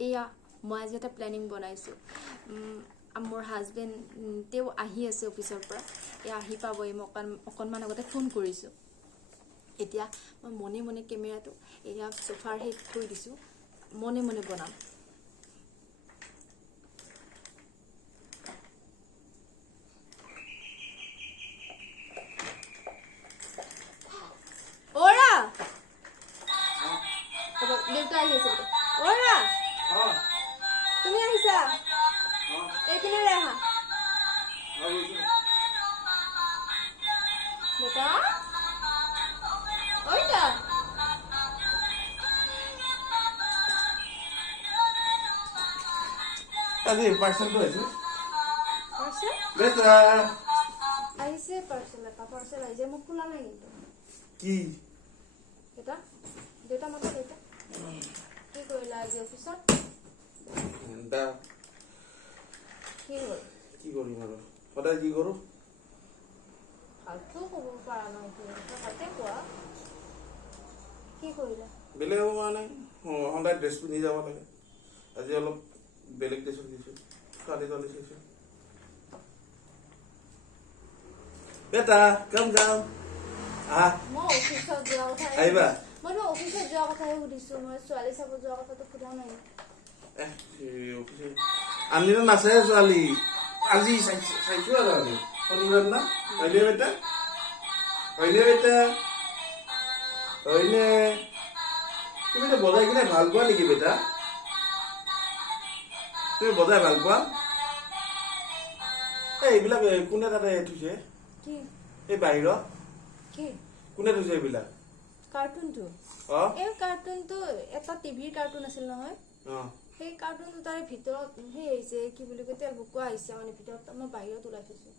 এয়া মই আজি এটা প্লেনিং বনাইছোঁ মোৰ হাজবেণ্ড তেওঁ আহি আছে অফিচৰ পৰা আহি পাবই মই অকণমান আগতে ফোন কৰিছোঁ এতিয়া মই মনে মনে কেমেৰাটো এয়া সোফাৰ হেড থৈ দিছোঁ মনে মনে বনাম ওৰা দেউতা আহি আছে ওৰা তুমি আহিছা এইপিনে আহা বেটা ওইটা আজি পাৰ্চেলটো আহিছে পাৰ্চেল বেটা আহিছে পাৰ্চেল আহিছে মোক খোলা নাই কিন্তু কি বেটা দেউতা মাতা দেউতা কি কৰিলা আজি অফিচত এন্টা কি হ'ল কি কৰিম আৰু সদায় কি কৰোঁ ভালটো ক'ব পৰা নাই ভালকে কোৱা কি কৰিলা বেলেগ হ'ব পৰা নাই সদায় ড্ৰেছ পিন্ধি যাব লাগে আজি অলপ বেলেগ ড্ৰেছত দিছোঁ ছোৱালী চাইছোঁ বেটা কাম আহ মই অফিচত যোৱা কথা আহিবা মইতো অফিচত যোৱা কথাহে সুধিছোঁ মই ছোৱালী চাব যোৱা কথাটো সোধা নাই আনদিনা নাচে ছোৱালী আজি চাইছোঁ আৰু আমি শনিবাৰ না হয়নে বেটা হয়নে তুমি তো বজাই কিনে ভাল পোৱা নেকি বেটা তুমি বজাই ভাল পোৱা এইবিলাক কোনে তাতে থৈছে কি এই বাহিৰত কি কোনে থৈছে এইবিলাক কাৰ্টুনটো অ এই কাৰ্টুনটো এটা টিভিৰ কাৰ্টুন আছিল নহয় অ সেই কাৰ্টুনটো তাৰে ভিতৰত সেই আহিছে কি বুলি কয় তেল বুকুৱা আহিছে মানে ভিতৰত মই বাহিৰত ওলাই থৈছোঁ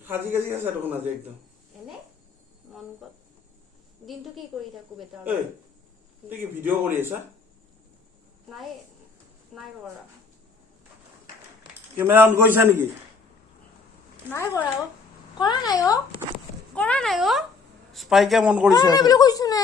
সাজি কাজি আছে দেখোন আজি একদম এনে মন গ'ল দিনটো কি কৰি থাকো বেটা এই তুমি কি ভিডিঅ' কৰি আছা নাই নাই কৰা কেমেৰা অন কৰিছা নেকি নাই কৰা নাই অ স্পাই কেম অন কৰিছা বুলি কৈছো নে